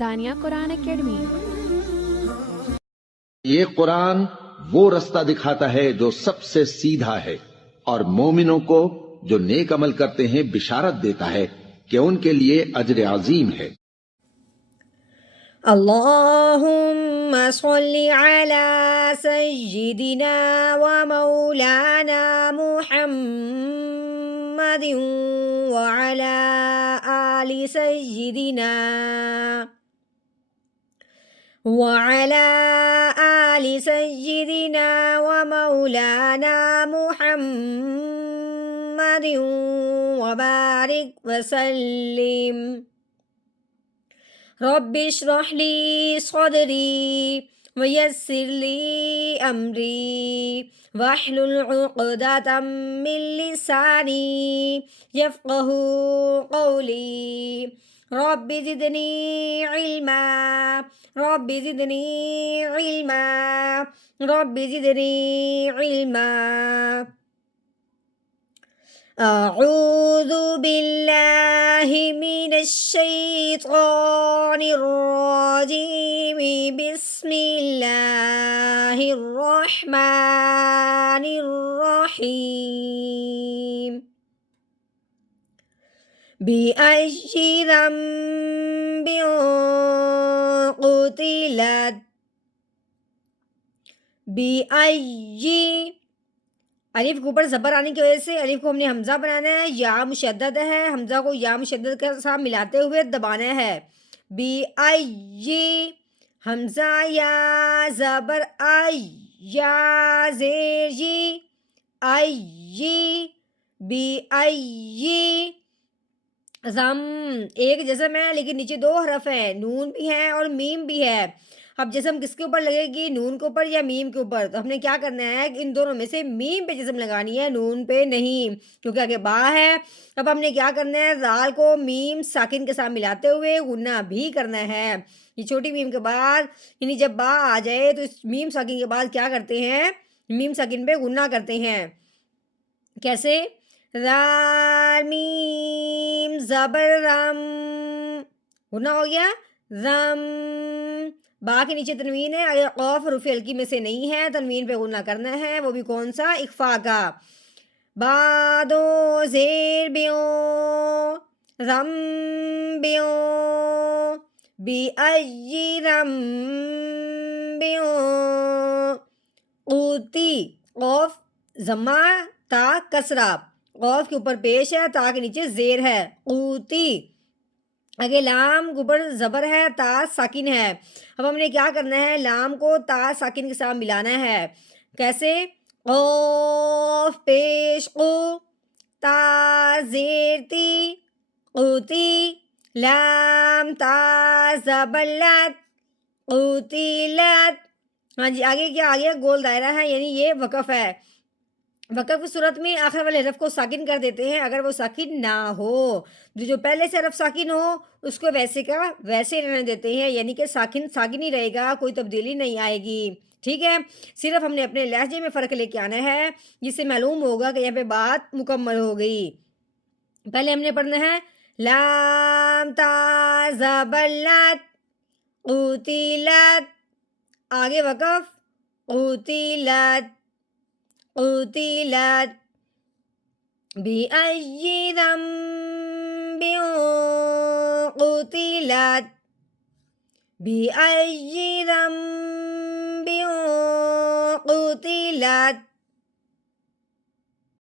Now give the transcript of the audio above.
دانیہ قرآن academy. یہ قرآن وہ رستہ دکھاتا ہے جو سب سے سیدھا ہے، اور مومنوں کو جو نیک عمل کرتے ہیں بشارت دیتا ہے کہ ان کے لیے اجر عظیم ہے۔ اللہم صلی علی سیدنا و مولانا محمد وعلی آل سیدنا و مولانا محمد وبارک وسلم۔ رب اشرح لی صدری ویسر لی امری واحلل عقدۃ من لسانی یفقہوا قولی۔ رب زدنی علما رب زدنی علما رب زدنی علما۔ اعوذ باللہ من الشیطان الرجیم، بسم اللہ الرحمن الرحیم۔ بِأَيِّ ذنب قتلت بِأَيِّ، الف کے اوپر زبر آنے کی وجہ سے الف کو ہم نے حمزہ بنانا ہے، یا مشدد ہے، حمزہ کو یا مشدد کے ساتھ ملاتے ہوئے دبانا ہے۔ بِأَيِّ، حمزہ یا زبر آئی، یا زیر جی، آئی، بِأَيِّ، ضم ایک جسم ہے لیکن نیچے دو حرف ہیں، نون بھی ہے اور میم بھی ہے۔ اب جسم کس کے اوپر لگے گی، نون کے اوپر یا میم کے اوپر؟ تو ہم نے کیا کرنا ہے، ان دونوں میں سے میم پہ جسم لگانی ہے، نون پہ نہیں، کیونکہ آگے با ہے۔ اب ہم نے کیا کرنا ہے، زال کو میم ساکن کے ساتھ ملاتے ہوئے غنہ بھی کرنا ہے۔ یہ چھوٹی میم کے بعد یعنی جب با آ جائے تو اس میم ساکن کے بعد کیا کرتے ہیں، میم ساکن پہ غنہ کرتے ہیں۔ کیسے؟ رام میم زبر رم، غنہ ہو گیا، رم۔ با کے نیچے تنوین ہے، اگر قاف حروف ہلکی میں سے نہیں ہے تنوین پہ غنہ کرنا ہے، وہ بھی کون سا، اخفا کا۔ بادو زیر بیوں، رم بیوں، بِأَيِّ ذنب قوتی، قاف ضمہ تا کسرہ، قاف کے اوپر پیش ہے، تا کے نیچے زیر ہے، قوتی۔ آگے لام کے اوپر زبر ہے، تا ساکن ہے۔ اب ہم نے کیا کرنا ہے، لام کو تا ساکن کے ساتھ ملانا ہے۔ کیسے؟ قاف پیش قو، تا زیر تی، قوتی، لام تا زبر لت، قوتیلت۔ ہاں جی، آگے کیا آ گیا، گول دائرہ ہے، یعنی یہ وقف ہے۔ وقف کی صورت میں آخر والے حرف کو ساکن کر دیتے ہیں اگر وہ ساکن نہ ہو، جو پہلے سے حرف ساکن ہو اس کو ویسے کا ویسے رہنے دیتے ہیں، یعنی کہ ساکن ساکن ہی رہے گا، کوئی تبدیلی نہیں آئے گی، ٹھیک ہے۔ صرف ہم نے اپنے لہجے میں فرق لے کے آنا ہے، جس سے معلوم ہوگا کہ یہاں پہ بات مکمل ہو گئی۔ پہلے ہم نے پڑھنا ہے لام تا زبر لت، قوتیلت، آگے وقف، قوتیلت، قتلت، بِأَيِّ ذنب قتلت، بِأَيِّ ذنب قتلت۔